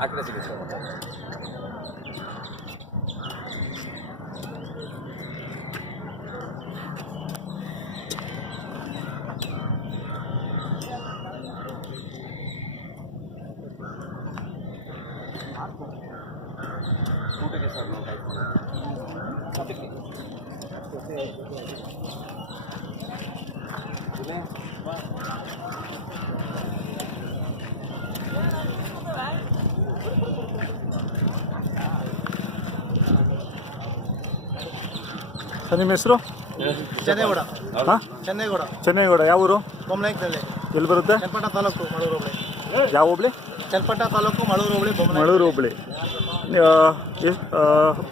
ಆ ಕಡೆ ಸಿಗುತ್ತೆ ಊಟಕ್ಕೆ ಸರ್ ನಾವು ಅದಕ್ಕೆ ಸರ್ ನಿಮ್ಮ ಹೆಸರು? ಚೆನ್ನೈಗೌಡ. ಹಾಂ, ಚೆನ್ನೈಗೌಡ. ಯಾವ ಊರು? ಬೊಮ್ಮನಾಯ್ಕನಹಳ್ಳಿ. ಎಲ್ಲಿ ಬರುತ್ತೆ? ಚನ್ನಪಟ್ಟಣ ತಾಲೂಕು, ಮಳೂರು ಹೋಬಳಿ. ಯಾವ ಹೋಬಳಿ? ಚನ್ನಪಟ್ಟಣ ತಾಲೂಕು, ಮಳೂರು ಹೋಬಳಿ. ಮಳೂರು ಹೋಬಳಿ.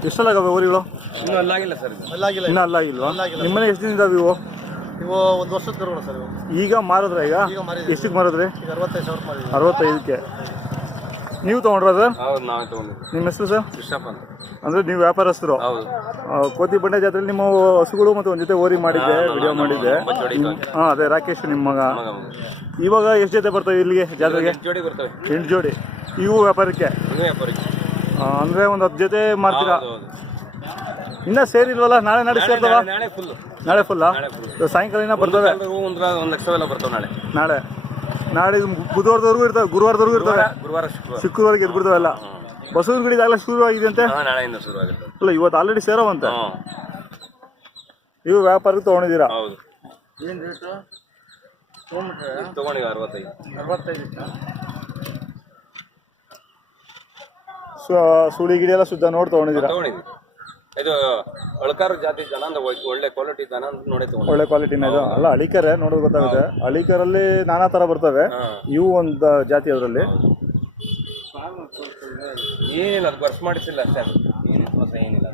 ಎಷ್ಟಲ್ಲಾಗವೆ ಊರುಗಳು? ಇನ್ನೂ ಅಲ್ಲಾಗಿಲ್ಲ ಸರ್, ಅಲ್ಲಾಗಿಲ್ಲ. ಇನ್ನೂ ಅಲ್ಲಾಗಿಲ್ವಾ? ನಿಮ್ಮನೆ ಎಷ್ಟು ದಿನ ಇದಾವೆ ಇವು? ಇವು 1 ವರ್ಷದ ಕರುಗಳು ಸರ್. ಇವು ಈಗ ಮಾರಿದ್ರೆ? ಈಗ ಎಷ್ಟಕ್ಕೆ ಮಾರಿದ್ರಿ? ಈಗ 65,000 ಮಾಡಿದ್ವಿ. 65ಕ್ಕೆ. ನೀವು ತೊಗೊಂಡ್ರ ಸರ್? ಹೌದು, ನಾವೇ ತೊಗೊಂಡಿದ್ವಿ. ನಿಮ್ಮ ಹೆಸರು ಸರ್? ಕೃಷ್ಣಪ್ಪ ಅಂತ. ಅಂದರೆ ನೀವು ವ್ಯಾಪಾರಸ್ಥರು? ಹೌದು. ಕೋತಿ ಬಂಡೆ ಜಾತ್ರೆಯಲ್ಲಿ ನಿಮ್ಮ ಹಸುಗಳು ಮತ್ತು ಒಂದು ಜೊತೆ ಓರಿ ಮಾಡಿದ್ದೆ, ವಿಡಿಯೋ ಮಾಡಿದ್ದೆ. ಹಾಂ, ಅದೇ ರಾಕೇಶ್ ನಿಮ್ಮ ಮಗ. ಇವಾಗ ಎಷ್ಟು ಜೊತೆ ಬರ್ತವೆ ಇಲ್ಲಿಗೆ ಜಾತ್ರೆಗೆ? 8 ಜೋಡಿ ಬರ್ತವೆ. 8 ಜೋಡಿ. ಇವು ವ್ಯಾಪಾರಕ್ಕೆ? ಅಂದರೆ ಒಂದು 10 ಜೊತೆ ಮಾರ್ತೀರಾ? ಇನ್ನೂ ಸೇರಿಲ್ವಲ್ಲ? ನಾಳೆ ಸೇರ್ತವ? ನಾಳೆ ಫುಲ್ಲಾ? ಸಾಯಂಕಾಲ ಇನ್ನೂ ಬರ್ತವೆ? 1 ಲಕ್ಷವೆಲ್ಲ ಬರ್ತವೆ ನಾಳೆ. ನಾಳೆ ಬುಧವಾರದವರೆಗೂ ಇರ್ತವೆ, ಗುರುವಾರದವರೆಗೂ ಇರ್ತವೆ, ಗುರುವಾರ ಶುಕ್ರವಾರಕ್ಕೆ ಎದ್ಬಿಡ್ತಾವೆಲ್ಲ. ಬಸವನ ಗುಡಿ ಆಗಲೇ ಶುರು ಆಗಿದೆ ಅಂತೆ? ನಾಳೆಯಿಂದ ಶುರು ಆಗುತ್ತೆ. ಅಲ್ಲ, ಇವತ್ತು ಆಲ್ರೆಡಿ ಸೇರೋವಂತೆ. ಇವು ವ್ಯಾಪಾರಕ್ಕೆ ತೊಗೊಂಡಿದ್ದೀರಾ? ಹೌದು. ಏನು ರೇಟು? ತೊಗೊಂಡಿವಿ 65. ಸುಳಿ ಗಿಡಿ ಎಲ್ಲ ಶುದ್ಧ ನೋಡಿ ತೊಗೊಂಡಿದ್ದೀರಾ? ತೊಗೊಂಡಿದ್ವಿ. ಇದು ಅಳಕಾರ ಜಾತಿ ದನ ಅಂದ್ರೆ ಒಳ್ಳೆ ಕ್ವಾಲಿಟಿ ದನ ನೋಡಿ ತೊಗೊಂಡು. ಒಳ್ಳೆ ಕ್ವಾಲಿಟಿನ ಇದು? ಅಲ್ಲ, ಅಳಿಕರೆ ನೋಡೋದು ಗೊತ್ತಾಗುತ್ತೆ. ಅಳಿಕರಲ್ಲಿ ನಾನಾ ಥರ ಬರ್ತವೆ. ಇವು ಒಂದು ಜಾತಿ ಅದರಲ್ಲಿ. ಏನಿಲ್ಲ, ಅದು ಬರ್ಸ್ ಮಾಡಿಸಿಲ್ಲ ಅಷ್ಟೇ. ಅದು ಏನಿಲ್ಲ.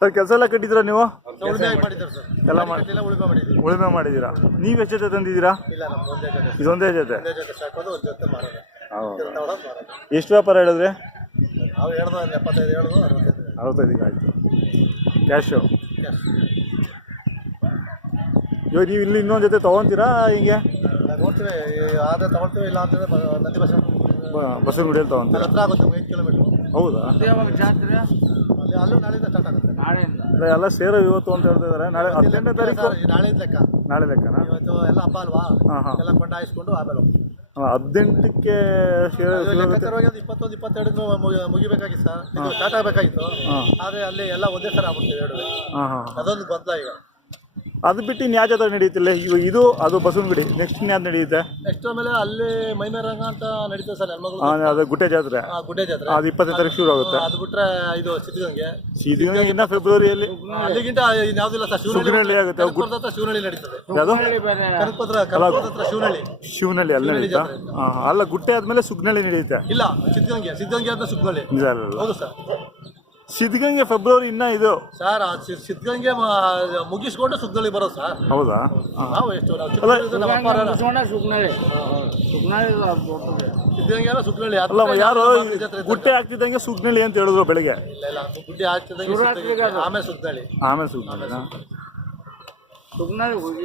ಸರ್, ಕೆಲಸ ಎಲ್ಲ ಕಟ್ಟಿದ್ದೀರಾ ನೀವು? ಎಲ್ಲ ಉಳುಮೆ ಮಾಡಿದ್ದೀರಾ? ನೀವು ಎಷ್ಟು ಜೊತೆ ತಂದಿದ್ದೀರಾ? ಇದೊಂದೇ ಜೊತೆ? ಎಷ್ಟು ವ್ಯಾಪಾರ ಹೇಳಿದ್ರಿ? 65ಗೆ ಆಯಿತು. ಕ್ಯಾಶು? ಇವಾಗ ನೀವು ಇಲ್ಲಿ ಇನ್ನೊಂದು ಜೊತೆ ತೊಗೊತೀರಾ ಹಿಂಗೆ? ನೋಡ್ತೀವಿ, ಆದರೆ ತಗೊಳ್ತೀವಿ. ಇಲ್ಲ ಅಂತಂದರೆ ನಂದಿ ಬಸವನ ಗುಡಿಯಲ್ಲಿ ತೊಗೊಂತೀರಾ? ಹತ್ರ ಆಗುತ್ತೆ, 5 ಕಿಲೋಮೀಟ್ರು. ಹೌದಾ? ಜಾತ್ರೆ ಅಲ್ಲೂ ನಾಳೆಯಿಂದ ಸ್ಟಾರ್ಟ್ ಆಗುತ್ತೆ. ನಾಳೆಯಿಂದ ಎಲ್ಲ ಸೇರೋ ಇವತ್ತು ಅಂತ ಹೇಳ್ತಿದ್ದಾರೆ. ನಾಳೆ 18ನೇ ತಾರೀಕು? ನಾಳೆಯಿಂದ ಲೆಕ್ಕ. ನಾಳೆ ಲೆಕ್ಕನಾ? ಇವತ್ತು ಎಲ್ಲ ಹಬ್ಬ ಅಲ್ವಾ? ಎಲ್ಲ ಕೊಂಡಾಯಿಸ್ಕೊಂಡು ಆಮೇಲೆ 18ಕ್ಕೆ 21, 22 ಮುಗಿಬೇಕಾಗಿತ್ತು ಸರ್. ಇದು ಸ್ಟಾರ್ಟ್ ಆಗಬೇಕಾಗಿತ್ತು. ಆದರೆ ಅಲ್ಲಿ ಎಲ್ಲ ಒಂದೇ ಸಲ ಆಗ್ಬಿಡ್ತೀವಿ ಎರಡು. ಅದೊಂದು ಗೊಂದಲ ಈಗ. ಅದು ಬಿಟ್ಟು ಇನ್ನು ಯಾವ ಜಾತ್ರೆ ನಡೆಯುತ್ತಿಲ್ಲ? ಇದು ಅದು ಬಸವನಗುಡಿ. ನೆಕ್ಸ್ಟ್ ಇನ್ಯಾವ್ದು ನಡೆಯುತ್ತೆ? ನೆಕ್ಸ್ಟ್ ಆಮೇಲೆ ಅಲ್ಲಿ ಮೈಮೇರಂಗ ಅಂತ ನಡೀತದೆ ಸರ್. ನನ್ನ ಮಗಳು ಅದು ಗುಡ್ಡೆ ಜಾತ್ರೆ. ಗುಡ್ಡೆ ಜಾತ್ರೆ ಅದು 20ನೇ ತಾರೀಕು ಶುರು ಆಗುತ್ತೆ. ಅದು ಬಿಟ್ಟರೆ ಇದು ಸಿದ್ಧಗಂಗೆ ಇನ್ನು ಫೆಬ್ರವರಿಯಲ್ಲಿ. ಅಲ್ಲಿಗಿಂತ ಇನ್ಯಾವುದಿಲ್ಲ ಸರ್. ಶಿವನಹಳ್ಳಿ ಆಗುತ್ತೆ. ಶಿವನಹಳ್ಳಿ ನಡೀತದೆ. ಯಾವುದು? ಶಿವನಹಳ್ಳಿ. ಶಿವನಹಳ್ಳಿ ಅಲ್ಲಿ ನಡೀತಾ? ಅಲ್ಲ, ಗುಡ್ಡೆ ಆದ್ಮೇಲೆ ಸುಗ್ನಹಳ್ಳಿ ನಡೆಯುತ್ತೆ. ಇಲ್ಲ, ಸಿದ್ಧಗಂಗೆ ಆದ್ಮೇಲೆ ಸುಗ್ನಹಳ್ಳಿ. ಹೌದು ಸರ್. ಸಿದ್ಧಗಂಗೆ ಫೆಬ್ರವರಿ ಇನ್ನ ಇದು ಸರ್. ಸಿದ್ಧಗಂಗೆ ಮುಗಿಸ್ಕೊಂಡು ಸುಗ್ನಹಳ್ಳಿ ಬರೋದು ಸರ್. ಹೌದಾ? ನಾವು ಎಷ್ಟು ಸಿದ್ಧಗಂಗೆ ಸುಗ್ನಹಳ್ಳಿ. ಅಲ್ಲ, ಯಾರು ಗುಡ್ಡೆ ಆಗ್ತಿದ್ದಂಗೆ ಸುಗ್ನಹಳ್ಳಿ ಅಂತ ಹೇಳಿದ್ರು ಬೆಳಿಗ್ಗೆ. ಇಲ್ಲ, ಗುಡ್ಡೆ ಆಗ್ತಿದ್ದಂಗೆ ಆಮೇಲೆ ಸುಗ್ನಹಳ್ಳಿ. ಆಮೇಲೆ ಸುಗ್ನಹಳ್ಳಿ. ಸುಗ್ನಹಳ್ಳಿ ಹೋಗಿ